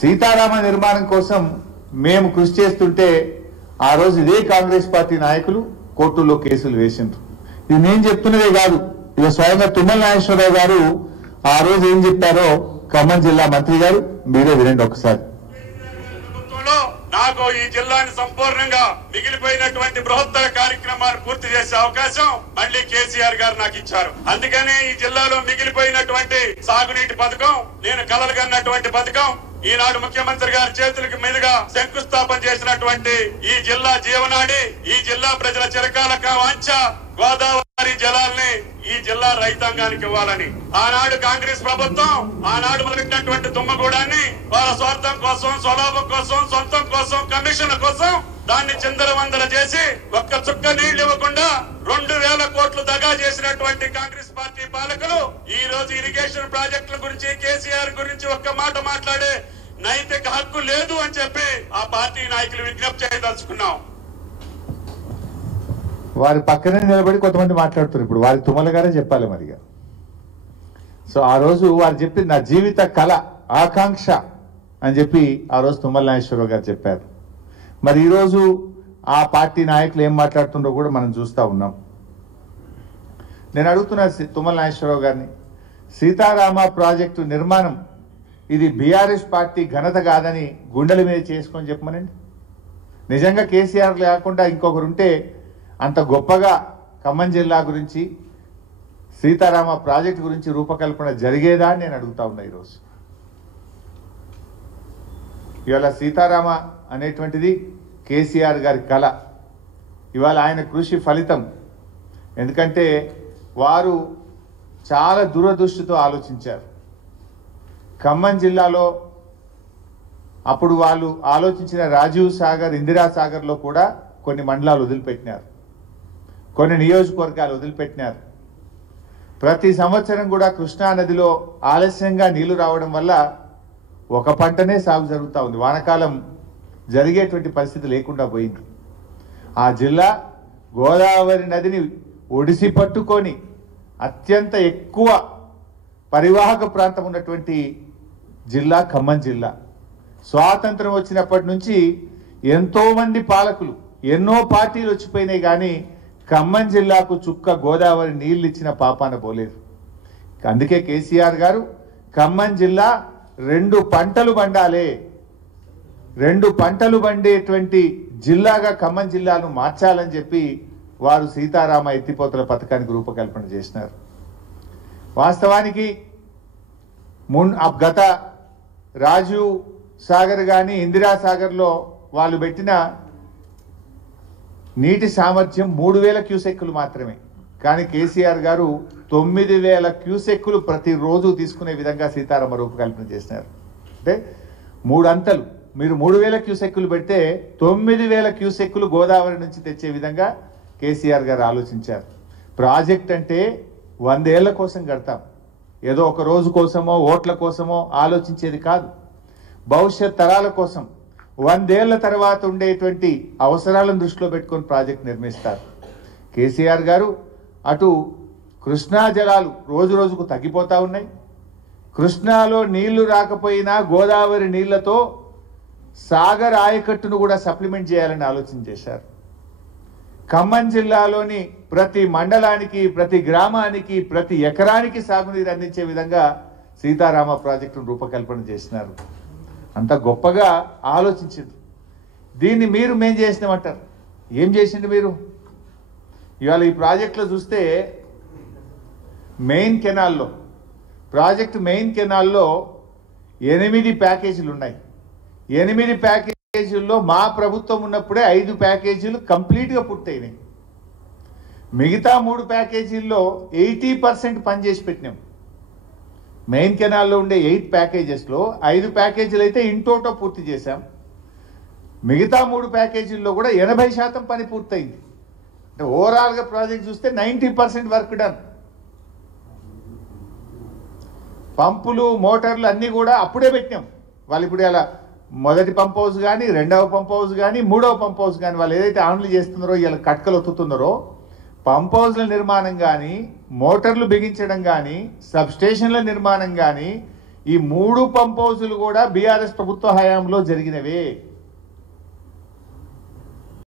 సీతారామ నిర్మాణం కోసం మేము కృషి చేస్తుంటే ఆ రోజు ఇదే కాంగ్రెస్ పార్టీ నాయకులు కోర్టుల్లో కేసులు వేసిండ్రు. ఇది నేను చెప్తున్నదే కాదు, ఇక స్వయంగా తుమ్మల నాగేశ్వరరావు గారు ఆ రోజు ఏం చెప్పారో ఖమ్మం జిల్లా మంత్రి గారు మీరే వినండి ఒకసారి. నాకు ఈ జిల్లాని సంపూర్ణంగా మిగిలిపోయినటువంటి బృహత్తర కార్యక్రమాలు పూర్తి చేసే అవకాశం మళ్ళీ కేసీఆర్ గారు నాకు ఇచ్చారు. అందుకనే ఈ జిల్లాలో మిగిలిపోయినటువంటి సాగునీటి పథకం, నేను కలలుగన్నటువంటి పథకం, ఈనాడు ముఖ్యమంత్రి గారి చేతులకు మీదుగా శంకుస్థాపన చేసినటువంటి ఈ జిల్లా జీవనాడి, ఈ జిల్లా ప్రజల చిరకాల వాంఛ గోదావరి జలాల్ని ఈ జిల్లా రైతాంగానికి ఇవ్వాలని ఆనాడు కాంగ్రెస్ ప్రభుత్వం ఆనాడు మొదలెట్టినటువంటి తుమ్మగూడాన్ని వాళ్ళ స్వార్థం కోసం, స్వలాభం కోసం, సొంతం కోసం, కమిషన్ల కోసం దాన్ని చిందరవందర చేసి ఒక్క చుక్క నీళ్లు ఇవ్వకుండా 2000 కోట్లు దగా చేసినటువంటి కాంగ్రెస్ పార్టీ పాలకులు ఈ రోజు ఇరిగేషన్ ప్రాజెక్టుల గురించి, కేసీఆర్ గురించి ఒక్క మాట మాట్లాడే నైతిక హక్కు లేదు అని చెప్పి ఆ పార్టీ నాయకులు విజ్ఞప్తి చేయదలుచుకున్నాం. వారి పక్కనే నిలబడి కొంతమంది మాట్లాడుతున్నారు. ఇప్పుడు వారి తుమ్మల గారే చెప్పాలి మరిగా. సో ఆ రోజు వారు చెప్పింది నా జీవిత కళ, ఆకాంక్ష అని చెప్పి ఆ రోజు తుమ్మల నాగేశ్వరరావు గారు చెప్పారు. మరి ఈరోజు ఆ పార్టీ నాయకులు ఏం మాట్లాడుతుండో కూడా మనం చూస్తూ ఉన్నాం. నేను అడుగుతున్నా తుమ్మల నాగేశ్వరరావు గారిని, సీతారామ ప్రాజెక్టు నిర్మాణం ఇది బీఆర్ఎస్ పార్టీ ఘనత కాదని గుండెల మీద చేసుకొని చెప్పమనండి. నిజంగా కేసీఆర్ లేకుండా ఇంకొకరు ఉంటే అంత గొప్పగా ఖమ్మం జిల్లా గురించి, సీతారామ ప్రాజెక్టు గురించి రూపకల్పన జరిగేదా అని నేను అడుగుతా ఉన్నా. ఈరోజు ఇవాళ సీతారామ అనేటువంటిది కేసీఆర్ గారి కళ, ఇవాళ ఆయన కృషి ఫలితం. ఎందుకంటే వారు చాలా దూరదృష్టితో ఆలోచించారు. ఖమ్మం జిల్లాలో అప్పుడు వాళ్ళు ఆలోచించిన రాజీవ్ సాగర్, ఇందిరా సాగర్లో కూడా కొన్ని మండలాలు వదిలిపెట్టినారు, కొన్ని నియోజకవర్గాలు వదిలిపెట్టినారు. ప్రతి సంవత్సరం కూడా కృష్ణా నదిలో ఆలస్యంగా నీళ్లు రావడం వల్ల ఒక పంటనే సాగు జరుగుతూ ఉంది, వానాకాలం జరిగేటువంటి పరిస్థితి లేకుండా పోయింది. ఆ జిల్లా గోదావరి నదిని ఒడిసి పట్టుకొని అత్యంత ఎక్కువ పరివాహక ప్రాంతం ఉన్నటువంటి జిల్లా ఖమ్మం జిల్లా. స్వాతంత్రం వచ్చినప్పటి నుంచి ఎంతోమంది పాలకులు, ఎన్నో పార్టీలు వచ్చిపోయినాయి, కానీ ఖమ్మం జిల్లాకు చుక్క గోదావరి నీళ్ళు ఇచ్చిన పాపాన పోలేదు. అందుకే కేసీఆర్ గారు ఖమ్మం జిల్లా 2 పంటలు పండాలి, 2 పంటలు పండేటువంటి జిల్లాగా ఖమ్మం జిల్లాను మార్చాలని చెప్పి వారు సీతారామ ఎత్తిపోతల పథకానికి రూపకల్పన చేసినారు. వాస్తవానికి గత రాజీవ్ సాగర్ కానీ ఇందిరా సాగర్లో వాళ్ళు పెట్టిన నీటి సామర్థ్యం 3000 క్యూసెక్కులు మాత్రమే. కానీ కేసీఆర్ గారు 9000 క్యూసెక్కులు ప్రతిరోజు తీసుకునే విధంగా సీతారామ రూపకల్పన చేసినారు. అంటే 3 అంతలు. మీరు 3000 క్యూసెక్కులు పెడితే 9000 క్యూసెక్కులు గోదావరి నుంచి తెచ్చే విధంగా కేసీఆర్ గారు ఆలోచించారు. ప్రాజెక్ట్ అంటే 100 ఏళ్ల కోసం కడతాం, ఏదో ఒక రోజు కోసమో ఓట్ల కోసమో ఆలోచించేది కాదు. భవిష్యత్ తరాల కోసం 100 ఏళ్ల తర్వాత ఉండేటువంటి అవసరాలను దృష్టిలో పెట్టుకొని ప్రాజెక్ట్ నిర్మిస్తారు. కేసీఆర్ గారు అటు కృష్ణా జలాలు రోజు రోజుకు తగ్గిపోతూ ఉన్నాయి, కృష్ణాలో నీళ్లు రాకపోయినా గోదావరి నీళ్లతో సాగర్ ఆయకట్టును కూడా సప్లిమెంట్ చేయాలని ఆలోచన చేశారు. ఖమ్మం జిల్లాలోని ప్రతి మండలానికి, ప్రతి గ్రామానికి, ప్రతి ఎకరానికి సాగునీరు అందించే విధంగా సీతారామ ప్రాజెక్టును రూపకల్పన చేసినారు. అంత గొప్పగా ఆలోచించింది. దీన్ని మేం చేసినామంటారు. ఏం చేసిండు మీరు? ఇవాళ ఈ ప్రాజెక్టులో చూస్తే మెయిన్ కెనాల్లో, ప్రాజెక్టు మెయిన్ కెనాల్లో 8 ప్యాకేజీలు ఉన్నాయి. 8 ప్యాకేజీల్లో మా ప్రభుత్వం ఉన్నప్పుడే 5 ప్యాకేజీలు కంప్లీట్గా పూర్తయినాయి. మిగతా 3 ప్యాకేజీల్లో 80% పనిచేసి పెట్టినాం. మెయిన్ కెనాల్లో ఉండే 8 ప్యాకేజెస్లో 5 ప్యాకేజీలు అయితే ఇంటోటో పూర్తి చేశాం. మిగతా 3 ప్యాకేజీల్లో కూడా 80% పని పూర్తయింది. అంటే ఓవరాల్గా ప్రాజెక్ట్ చూస్తే 90% వర్క్ డన్. పంపులు, మోటార్లు అన్నీ కూడా అప్పుడే పెట్టినాం. వాళ్ళు ఇప్పుడు అలా మొదటి పంప్ హౌస్ కానీ, రెండవ పంప్ హౌస్ కానీ, మూడవ పంప్ హౌస్ కానీ వాళ్ళు ఏదైతే ఆన్లు చేస్తున్నారో, ఇలా కట్కలు ఒత్తుతున్నారో, పంప్ హౌస్ల నిర్మాణం కానీ, మోటార్లు బిగించడం కానీ, సబ్ స్టేషన్ల నిర్మాణం కానీ, ఈ 3 పంప్ హౌజులు కూడా బీఆర్ఎస్ ప్రభుత్వ హయాంలో జరిగినవే.